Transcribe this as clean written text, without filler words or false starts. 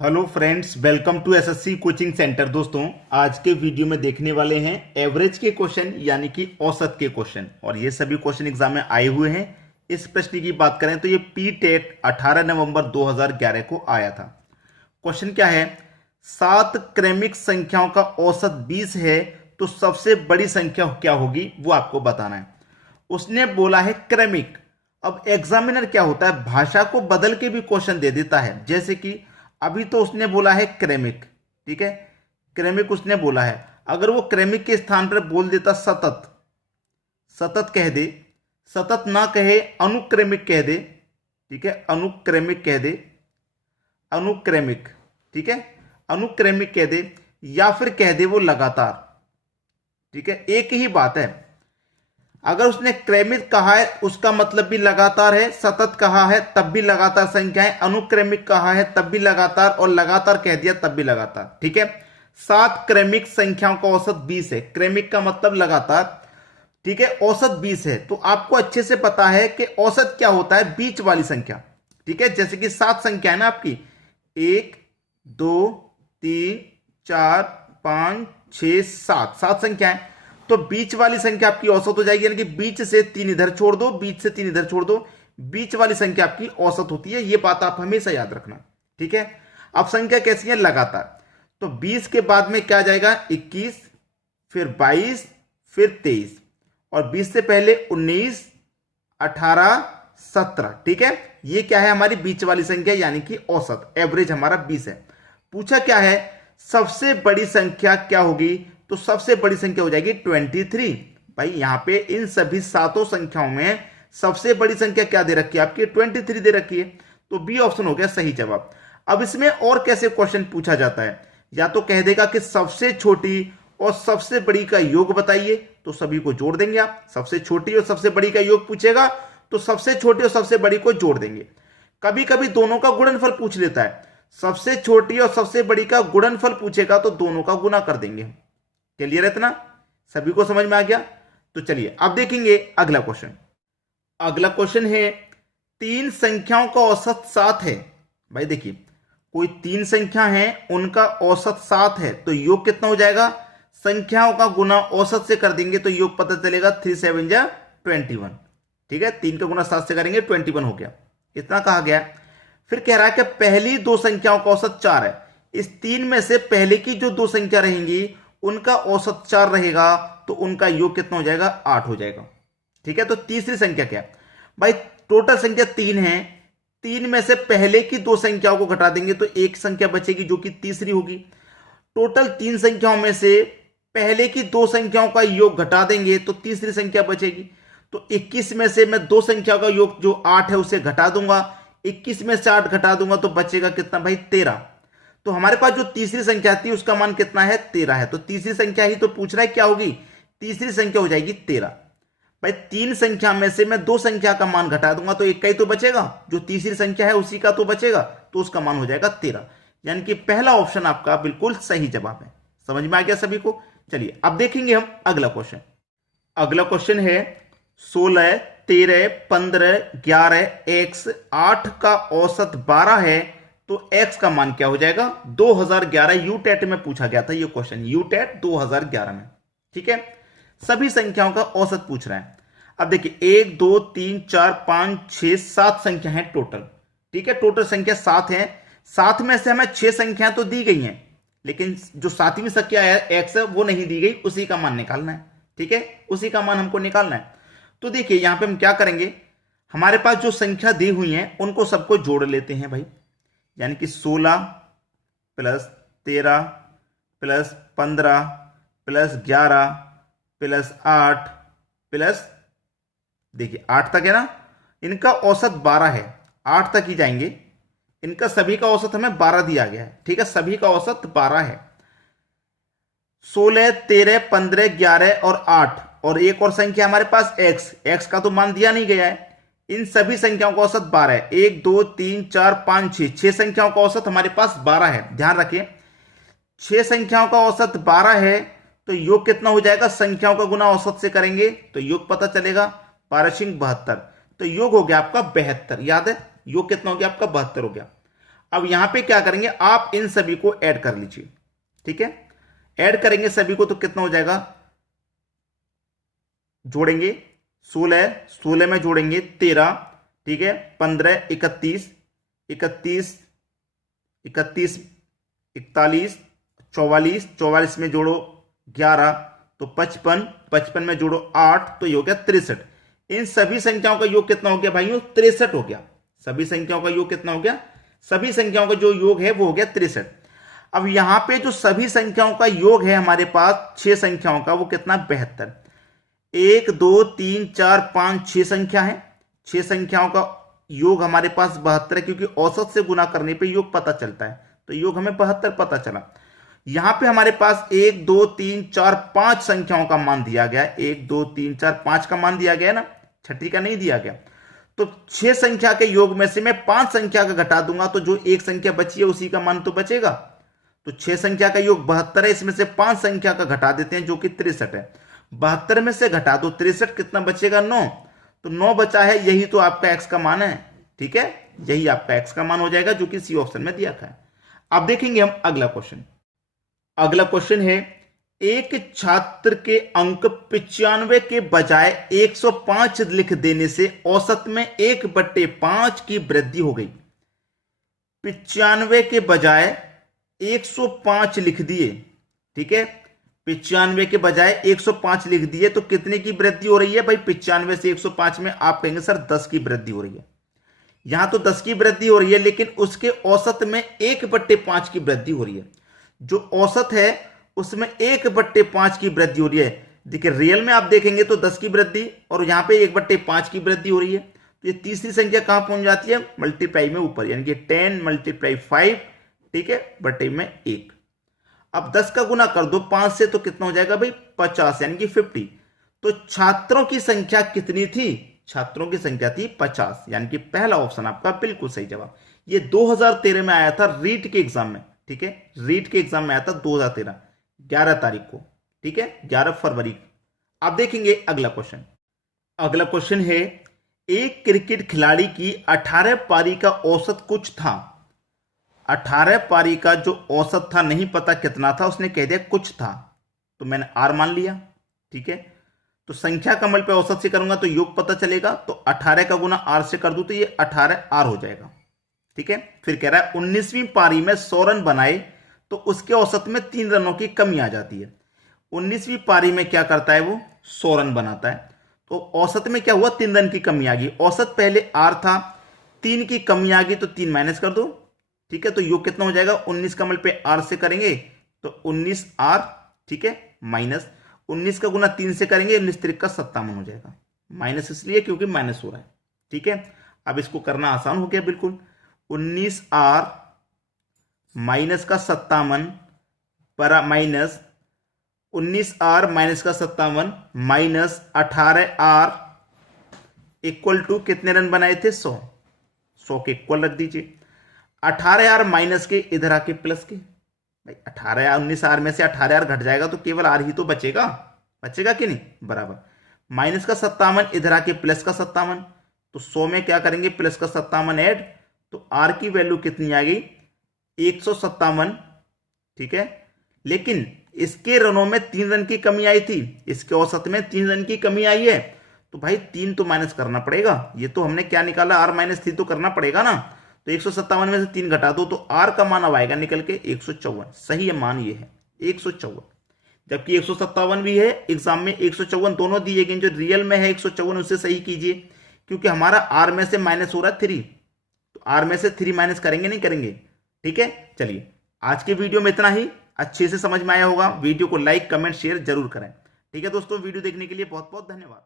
Hello friends, welcome to SSC coaching centre. दोस्तों, आज के वीडियो में देखने वाले हैं एवरेज के क्वेश्चन यानी कि औसत के क्वेश्चन, और ये सभी क्वेश्चन एग्जाम में आए हुए हैं। इस प्रश्न की बात करें तो ये पी टेट 18 नवंबर 2011 को आया था। क्वेश्चन क्या है? 7 क्रमिक संख्याओं का औसत 20 है तो सबसे बड़ी संख्या क्या होगी वो आपको बताना है। उसने बोला है क्रमिक। अब एग्जामिनर क्या होता है, भाषा को बदल के भी क्वेश्चन दे देता है। जैसे कि अभी तो उसने बोला है क्रमिक, ठीक है, क्रमिक उसने बोला है। अगर वो क्रमिक के स्थान पर बोल देता सतत, सतत कह दे, सतत ना कहे अनुक्रमिक कह दे, ठीक है, अनुक्रमिक कह दे, अनुक्रमिक, ठीक है, अनुक्रमिक कह दे, या फिर कह दे वो लगातार, ठीक है, एक ही बात है। अगर उसने क्रमिक कहा है उसका मतलब भी लगातार है, सतत कहा है तब भी लगातार संख्या है, अनुक्रमिक कहा है तब भी लगातार, और लगातार कह दिया तब भी लगातार, ठीक है। 7 क्रमिक संख्याओं का औसत 20 है। क्रमिक का मतलब लगातार, ठीक है, औसत 20 है। तो आपको अच्छे से पता है कि औसत क्या होता है, बीच वाली संख्या, ठीक है। जैसे कि 7 संख्या है ना आपकी, 1 2 3 4 5 6 7, 7 संख्या है। तो बीच वाली संख्या आपकी औसत हो जाएगी, यानी कि बीच से 3 इधर छोड़ दो, बीच से 3 इधर छोड़ दो, बीच वाली संख्या आपकी औसत होती है। ये बात आप हमेशा याद रखना, ठीक है। अब संख्या कैसी है, लगातार। तो 20 के बाद में क्या जाएगा, 21, फिर 22, फिर 23, और 20 से पहले 19, 18, 17, ठीक है। ये क्या है, हमारी बीच वाली संख्या यानी कि औसत, एवरेज हमारा 20 है। पूछा क्या है, सबसे बड़ी संख्या क्या होगी? तो सबसे बड़ी संख्या हो जाएगी 23। भाई यहां पे इन सभी सातों संख्याओं में सबसे बड़ी संख्या क्या दे रखी है आपकी, 23 दे रखी है। तो बी ऑप्शन हो गया सही जवाब। अब इसमें और कैसे क्वेश्चन पूछा जाता है, या तो कह देगा कि सबसे छोटी और सबसे बड़ी का योग बताइए, तो सभी को जोड़ देंगे आप। सबसे छोटी और सबसे बड़ी का योग पूछेगा तो सबसे छोटी और सबसे बड़ी को जोड़ देंगे। कभी कभी दोनों का गुणनफल पूछ लेता है, सबसे छोटी और सबसे बड़ी का गुणनफल पूछेगा तो दोनों का गुना कर देंगे। क्लियर है इतना? सभी को समझ में आ गया? तो चलिए अब देखेंगे अगला क्वेश्चन। अगला क्वेश्चन है, 3 संख्याओं का औसत 7 है। भाई देखिए, कोई 3 संख्या है उनका औसत 7 है, तो योग कितना हो जाएगा, संख्याओं का गुना औसत से कर देंगे तो योग पता चलेगा 3 7 जा 21, ठीक है। 3 का गुना 7 से करेंगे 21 हो गया, इतना कहा गया। फिर कह रहा है कि पहली 2 संख्याओं का औसत 4 है। इस 3 में से पहले की जो 2 संख्या रहेंगी उनका औसत 4 रहेगा, तो उनका योग कितना हो जाएगा, 8 हो जाएगा, ठीक है। तो तीसरी संख्या क्या है भाई, टोटल संख्या 3 है, 3 में से पहले की 2 संख्याओं को घटा देंगे तो एक संख्या बचेगी जो कि तीसरी होगी। टोटल 3 संख्याओं में से पहले की 2 संख्याओं का योग घटा देंगे तो तीसरी संख्या बचेगी। तो 21 में से मैं 2 संख्याओं का योग जो 8 है उसे घटा दूंगा, 21 में से 8 घटा दूंगा तो बचेगा कितना भाई, 13। तो हमारे पास जो तीसरी संख्या थी उसका मान कितना है, 13 है। तो तीसरी संख्या ही तो पूछ रहा है, क्या होगी, तीसरी संख्या हो जाएगी 13। भाई 3 संख्या में से मैं 2 संख्या का मान घटा दूंगा तो एक का ही तो बचेगा, जो तीसरी संख्या है उसी का तो बचेगा, तो उसका मान हो जाएगा 13। यानी कि पहला ऑप्शन आपका बिल्कुल सही जवाब है। समझ में आ गया सभी को? चलिए अब देखेंगे हम अगला क्वेश्चन। अगला क्वेश्चन है, 16, 13, 15, 11, x 8 का औसत 12 है, तो x का मान क्या हो जाएगा। 2011 यूटेट में पूछा गया था ये क्वेश्चन, यूटेट 2011 में, ठीक है। सभी संख्याओं का औसत पूछ रहा है। अब देखिए 1 2 3 4 5 6 7 संख्या है टोटल, ठीक है। टोटल संख्या 7 है। 7 में से हमें 6 संख्याएं तो दी गई हैं, लेकिन जो 7वीं संख्या है x वो नहीं दी गई, उसी का मान निकालना है, ठीक है, उसी का मान हमको निकालना है। तो देखिए यहां पे हम क्या करेंगे, हमारे पास जो संख्या दी हुई है उनको सबको जोड़ लेते हैं भाई। यानी कि 16 plus 13 plus 15 plus 11 plus 8 plus, देखिए 8 तक है ना, इनका औसत 12 है, 8 तक ही जाएंगे। इनका सभी का औसत हमें 12 दिया गया है, ठीक है, सभी का औसत 12 है। 16 13 15 11 और 8, और एक और संख्या हमारे पास x का तो मान दिया नहीं गया है। इन सभी संख्याओं का औसत 12 है। 1 2 3 4 5 6, 6 संख्याओं का औसत हमारे पास 12 है। ध्यान रखें 6 संख्याओं का औसत 12 है, तो योग कितना हो जाएगा, संख्याओं का गुना औसत से करेंगे तो योग पता चलेगा, 12 72, तो योग हो गया आपका 72। याद है योग कितना हो गया आपका, 72 हो गया। अब यहां पे क्या करेंगे, आप इन सभी को ऐड कर लीजिए। ठीक है, ऐड करेंगे सभी को तो कितना हो जाएगा, जोड़ेंगे 16, 16 में जोड़ेंगे 13, ठीक है, 15, 31, 31, 31, 41, 44, 44 में जोड़ो 11 तो 55, 55 में जोड़ो 8 तो ये हो गया 63। इन सभी संख्याओं का योग कितना हो गया भाइयों, 63 हो गया। सभी संख्याओं का योग कितना हो गया, सभी संख्याओं का जो योग है वो हो गया 63। अब यहां पे जो सभी संख्याओं का योग है हमारे पास 6 संख्याओं का, वो कितना, 72। 1 2 3 4 5 6 संख्या है, 6 संख्याओं का योग हमारे पास 72 है, क्योंकि औसत से गुना करने पे योग पता चलता है, तो योग हमें 72 पता चला। यहां पे हमारे पास 1 2 3 4 5 संख्याओं का मान दिया गया, 1 2 3 4 5 का मान दिया गया ना, छठी का नहीं दिया गया। तो 6 संख्या के योग में से मैं 5 संख्या का घटा दूंगा तो जो एक संख्या बची है उसी का मान तो बचेगा। तो 6 संख्या का योग 72 है, इसमें से 5 संख्या का घटा देते हैं जो कि 63 है। 72 में से घटा दो 63, कितना बचेगा, 9। तो 9 बचा है, यही तो आपका एक्स का मान है। ठीक है, यही आपका एक्स का मान हो जाएगा जो कि सी ऑप्शन में दिया था। अब देखेंगे हम अगला क्वेश्चन। अगला क्वेश्चन है, एक छात्र के अंक 95 के बजाय 105 लिख देने से औसत में 1/5 की वृद्धि हो गई। 95 के बजाय 105 लिख दिए, ठीक है, 95 के बजाय 105 लिख दिए तो कितने की वृद्धि हो रही है भाई, 95 से 105 में आप कहेंगे सर 10 की वृद्धि हो रही है। यहां तो 10 की वृद्धि हो रही है, लेकिन उसके औसत में 1/5 की वृद्धि हो रही है। जो औसत है उसमें 1/5 की वृद्धि हो रही है। देखिए रियल में आप देखेंगे तो 10 की वृद्धि और यहां पे 1/5 की वृद्धि हो रही है। तो ये तीसरी संख्या कहां पहुंच जाती है, मल्टीप्लाई में ऊपर, यानी कि 10 × 5, ठीक है, बटे में 1। अब 10 का गुना कर दो 5 से तो कितना हो जाएगा भाई, 50, यानी कि 50। तो छात्रों की संख्या कितनी थी, छात्रों की संख्या थी 50, यानी कि पहला ऑप्शन आपका बिल्कुल सही जवाब। ये 2013 में आया था रीट के एग्जाम में, ठीक है, रीट के एग्जाम में आया था 2013, 11 तारीख को, ठीक है, 11 फरवरी। आप देखेंगे अगला क्वेश्चन। अगला क्वेश्चन है, एक क्रिकेट खिलाड़ी की 18 पारी का औसत कुछ था। 18 पारी का जो औसत था नहीं पता कितना था, उसने कह दिया कुछ था, तो मैंने आर मान लिया। ठीक है, तो संख्या कमल पे औसत से करूंगा तो योग पता चलेगा, तो 18 का गुना आर से कर दूं तो ये 18 आर हो जाएगा। ठीक है, फिर कह रहा है 19वीं पारी में 100 रन बनाए तो उसके औसत में 3 रनों की कमी आ जाती है। 19वीं पारी में क्या करता है, वो 100 रन बनाता है, तो औसत में क्या हुआ, 3 रन की कमी आ गई। औसत पहले आर था, 3 की कमी आ गई तो 3 माइनस कर दो। ठीक है, तो योग कितना हो जाएगा, 19 कमल पे आर से करेंगे तो 19 आर, ठीक है, माइनस 19 का गुना 3 से करेंगे, 19 3 का 57 हो जाएगा। माइनस इसलिए क्योंकि माइनस हो रहा है। ठीक है, अब इसको करना आसान हो गया बिल्कुल। 19 आर माइनस का 57 पर माइनस 19 आर माइनस का 57 माइनस 18 आर इक्वल टू कितने रन बनाए थे, 100। 100 के इक्वल रख दीजिए। 18 आर माइनस के इधर आके प्लस के, भाई 18 आर 19 आर में से 18 आर घट जाएगा तो केवल आर ही तो बचेगा, बचेगा कि नहीं, बराबर। माइनस का 57 इधर आके प्लस का 57, तो 100 में क्या करेंगे, प्लस का 57 ऐड, तो आर की वैल्यू कितनी आ गई, 157। ठीक है, लेकिन इसके रनों में 3 रन की कमी आई थी, इसके औसत में 3 रन की कमी आई है, तो भाई 3 तो माइनस करना पड़ेगा। ये तो हमने क्या निकाला, आर माइनस 3 तो करना पड़ेगा ना, तो 157 में से 3 घटा दो तो आर का मान अब आएगा निकल के 154। सही मान ये है 154, जबकि 157 भी है एग्जाम में, 154 दोनों दिए गए, जो रियल में है 154 उससे सही कीजिए, क्योंकि हमारा आर में से माइनस हो रहा है 3, तो आर में से 3 माइनस करेंगे नहीं करेंगे। ठीक है, चलिए आज के वीडियो में इतना ही, अच्छे से समझ में आया होगा। वीडियो को लाइक कमेंट शेयर जरूर करें। ठीक है दोस्तों, वीडियो देखने के लिए बहुत बहुत धन्यवाद।